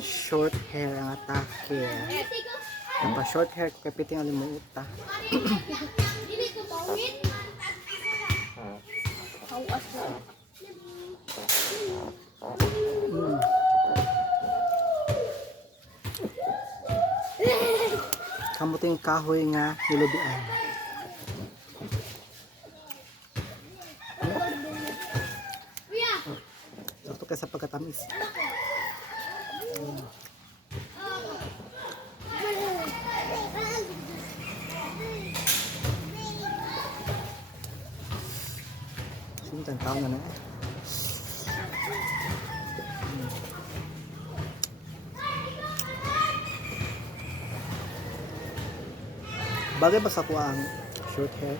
short hair ang atake. Napa short hair ko kapiting alimuta. Kamuting kahoy nga nilubian. Ito kaya sa pagkatamis. Sintan taon na na eh. Bagay ba sa kuha ang short hair?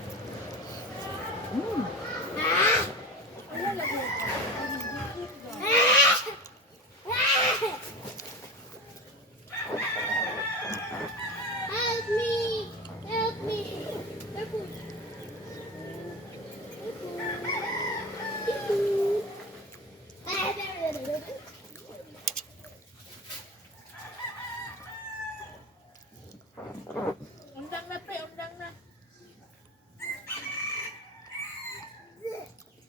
Help me! Help me! Undang na pre, undang na.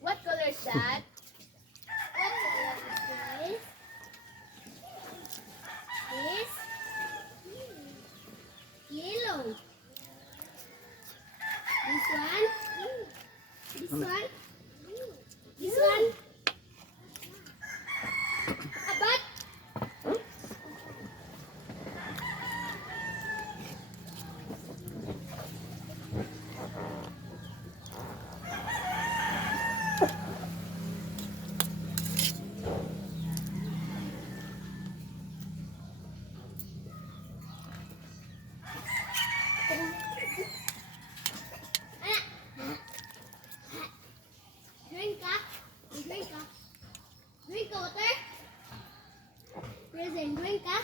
What color is that? What color is this? This? Yellow. This one? This one? This one? Abat? Drink up. Drink up. Drink water. Present. Drink up.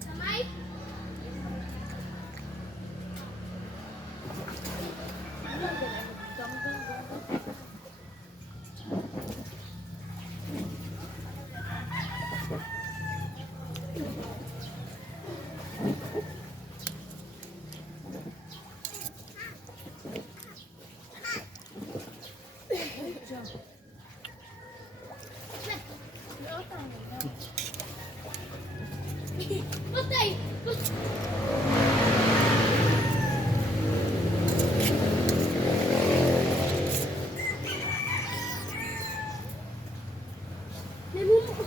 Kamay. Patay.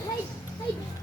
Hide. Hide.